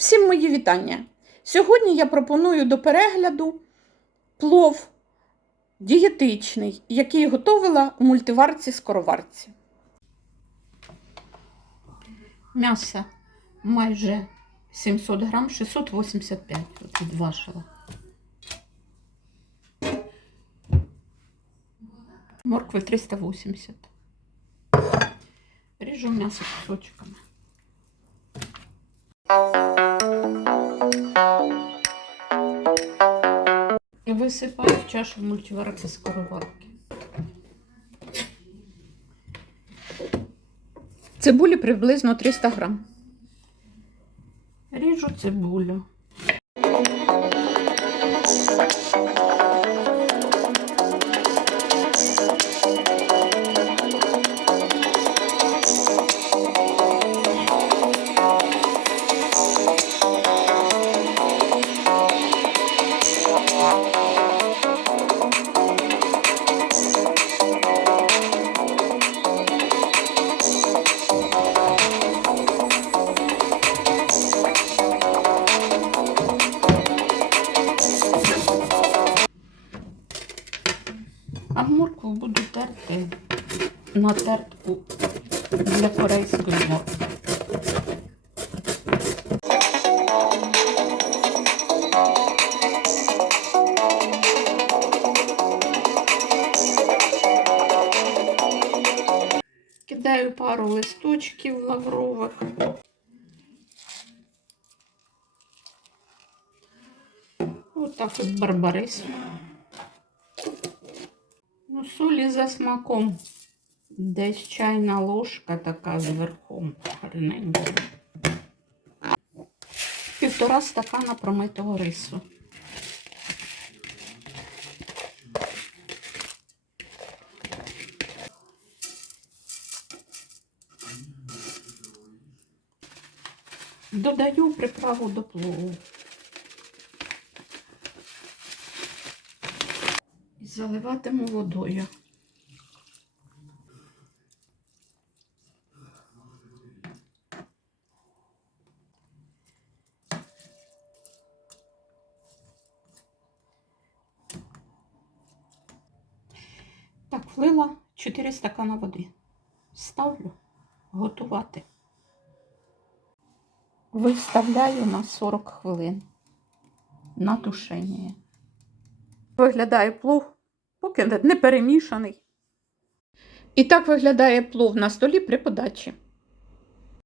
Всім мої вітання! Сьогодні я пропоную до перегляду плов дієтичний, який готувала у мультиварці скороварці. М'ясо майже 700 грам, 685 от відважила. Моркви 380. Ріжу м'ясо кусочками. Висипаю в чашу мультиварки скороварки. Цибулі приблизно 300 грам. Ріжу цибулю. Моркву буду терти на тертку для корейської моркви. Кидаю пару листочків лаврових. Отак от барбарису. Ну, солі за смаком. Десь чайна ложка така зверху гарненька. Півтора стакана промитого рису. Додаю приправу до плову. Заливатиму водою. Так, влила 4 стакана води. Ставлю готувати. Виставляю на 40 хвилин на тушення. Виглядає плов, поки не перемішаний. І так виглядає плов на столі при подачі.